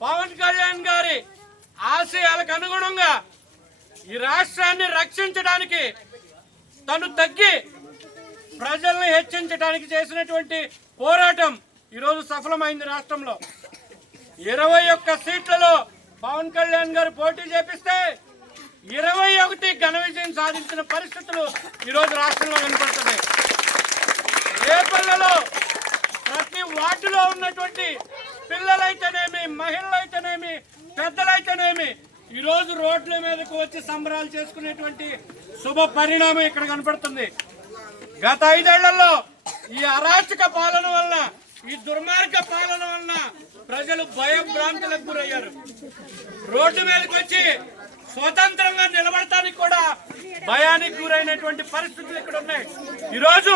పవన్ కళ్యాణ్ గారి ఆశయాలకు అనుగుణంగా ఈ రాష్ట్రాన్ని రక్షించడానికి తను తగ్గి ప్రజల్ని హెచ్చించడానికి చేసినటువంటి పోరాటం ఈరోజు సఫలమైంది రాష్ట్రంలో. ఇరవై ఒక్క సీట్లలో పవన్ కళ్యాణ్ గారు పోటీ చేపిస్తే ఇరవై ఒకటి ఘన విజయం సాధించిన పరిస్థితులు ఈరోజు రాష్ట్రంలో కనపడుతున్నాయి. రేపల్లలో ప్రతి వార్డులో ఉన్నటువంటి పిల్లలైతేనేమి మహిళలైతేనేమి పెద్దలైతేనేమి ఈరోజు రోడ్ల మీదకు వచ్చి సంబరాలు చేసుకునేటువంటి శుభ పరిణామం ఇక్కడ కనపడుతుంది. గత ఐదేళ్ళలో ఈ అరాచక పాలన వలన ఈ దుర్మార్గ పాలన వలన ప్రజలు భయభ్రాంతులకు గురయ్యారు. రోడ్డు మీదకి వచ్చి స్వతంత్రంగా నిలబడటానికి కూడా భయానికి గురైనటువంటి పరిస్థితులు ఇక్కడ ఉన్నాయి. ఈరోజు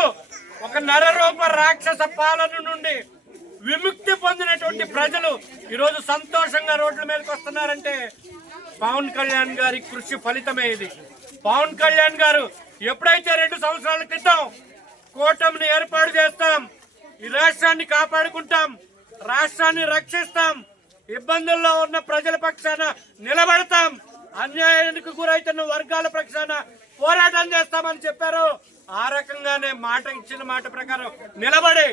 ఒక నరరూప రాక్షస పాలన నుండి విముక్తి పొందినటువంటి ప్రజలు ఈరోజు సంతోషంగా రోడ్ల మీదకి వస్తున్నారంటే పవన్ కళ్యాణ్ గారి కృషి ఫలితమే ఇది. పవన్ కళ్యాణ్ గారు ఎప్పుడైతే రెండు సంవత్సరాల క్రితం కూటమిని ఏర్పాటు చేస్తాం ఈ రాష్ట్రాన్ని కాపాడుకుంటాం రాష్ట్రాన్ని రక్షిస్తాం ఇబ్బందుల్లో ఉన్న ప్రజల పక్షాన నిలబడతాం అన్యాయానికి గురైతున్న వర్గాల పక్షాన పోరాటం చేస్తామని చెప్పారు. ఆ రకంగానే మాట ఇచ్చిన మాట ప్రకారం నిలబడి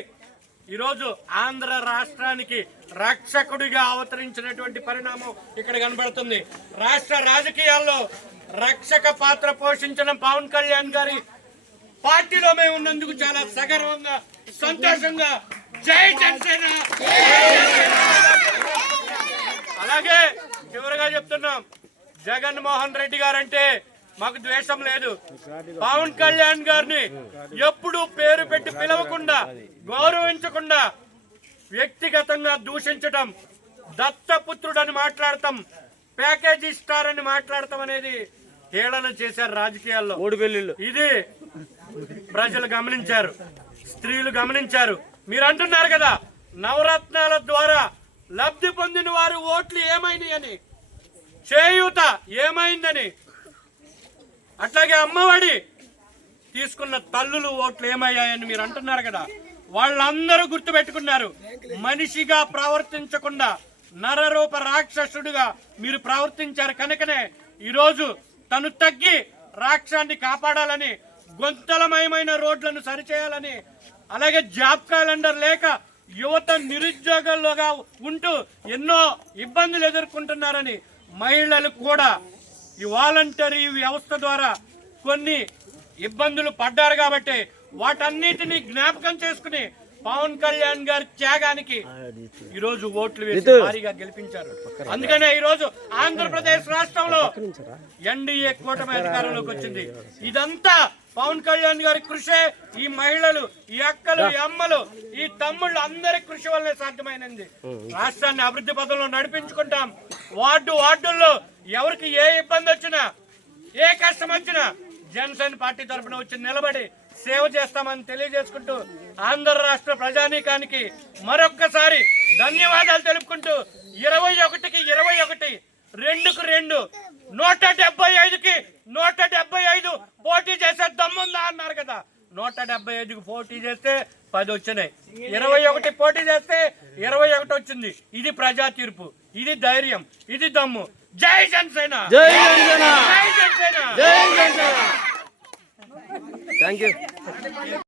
ఈరోజు ఆంధ్ర రాష్ట్రానికి రక్షకుడిగా అవతరించినటువంటి పరిణామం ఇక్కడ కనబడుతుంది. రాష్ట్ర రాజకీయాల్లో రక్షక పాత్ర పోషించిన పవన్ కళ్యాణ్ గారి పార్టీలో మేము ఉన్నందుకు చాలా సగర్వంగా సంతోషంగా జై జనసేన! అలాగే చివరిగా చెప్తున్నాం జగన్మోహన్ రెడ్డి గారంటే మాకు ద్వేషం లేదు. పవన్ కళ్యాణ్ గారిని ఎప్పుడు పేరు పెట్టి పిలవకుండా గౌరవించకుండా వ్యక్తిగతంగా దూషించటం దత్తపుత్రుడని మాట్లాడటం ప్యాకేజీ స్టార్ అని మాట్లాడటం అనేది హేళన చేశారు రాజకీయాల్లో. ఇది ప్రజలు గమనించారు స్త్రీలు గమనించారు. మీరు అంటున్నారు కదా నవరత్నాల ద్వారా లబ్ధి పొందిన వారు ఓట్లు ఏమైనాయి అని చేయూత ఏమైందని? అట్లాగే అమ్మఒడి. తీసుకున్న తల్లులు ఓట్లు ఏమయ్యాయని మీరు అంటున్నారు కదా. వాళ్ళందరూ గుర్తుపెట్టుకున్నారు. మనిషిగా ప్రవర్తించకుండా నరరూప రాక్షసుడిగా మీరు ప్రవర్తించారు కనుకనే ఈరోజు తను తగ్గి రాక్షాన్ని కాపాడాలని గొంతలమయమైన రోడ్లను సరిచేయాలని అలాగే జాబ్ క్యాలెండర్ లేక యువత నిరుద్యోగంలోగా ఉంటూ ఎన్నో ఇబ్బందులు ఎదుర్కొంటున్నారని మహిళలు కూడా ఈ వాలంటరీ వ్యవస్థ ద్వారా కొన్ని ఇబ్బందులు పడ్డారు కాబట్టి వాటన్నిటిని జ్ఞాపకం చేసుకుని పవన్ కళ్యాణ్ గారి త్యాగానికి ఈ రోజు ఓట్లు వేసి భారీగా గెలిపించారు. అందుకనే ఈ రోజు ఆంధ్రప్రదేశ్ రాష్ట్రంలో ఎన్డీఏ కూటమి అధికారంలోకి వచ్చింది. ఇదంతా పవన్ కళ్యాణ్ గారి కృషే. ఈ మహిళలు ఈ అక్కలు ఈ అమ్మలు ఈ తమ్ముళ్ళు అందరి కృషి వల్లే సాధ్యమైనది రాష్ట్రాన్ని అభివృద్ధి పదంలో నడిపించుకుంటాం. వార్డు వార్డుల్లో ఎవరికి ఏ ఇబ్బంది వచ్చినా ఏ కష్టం వచ్చినా జనసేన పార్టీ తరఫున వచ్చి నిలబడి సేవ చేస్తామని తెలియజేసుకుంటూ ఆంధ్ర రాష్ట్ర ప్రజానీకానికి మరొక్కసారి ధన్యవాదాలు తెలుపుకుంటూ ఇరవై ఒకటికి ఇరవై ఒకటి రెండుకు రెండు నూట డెబ్బై ఐదుకి నూట డెబ్బై ఐదు పోటీ చేసే దమ్ముందా అన్నారు కదా. నూట డెబ్బై ఐదుకి పోటీ చేస్తే పది వచ్చినాయి. ఇరవై ఒకటి పోటీ చేస్తే ఇరవై ఒకటి వచ్చింది. ఇది ప్రజా తీర్పు. ఇది ధైర్యం. ఇది దమ్ము. జై జనసేన! జై జనసేన! జై జనసేన! జై జనసేన! Thank you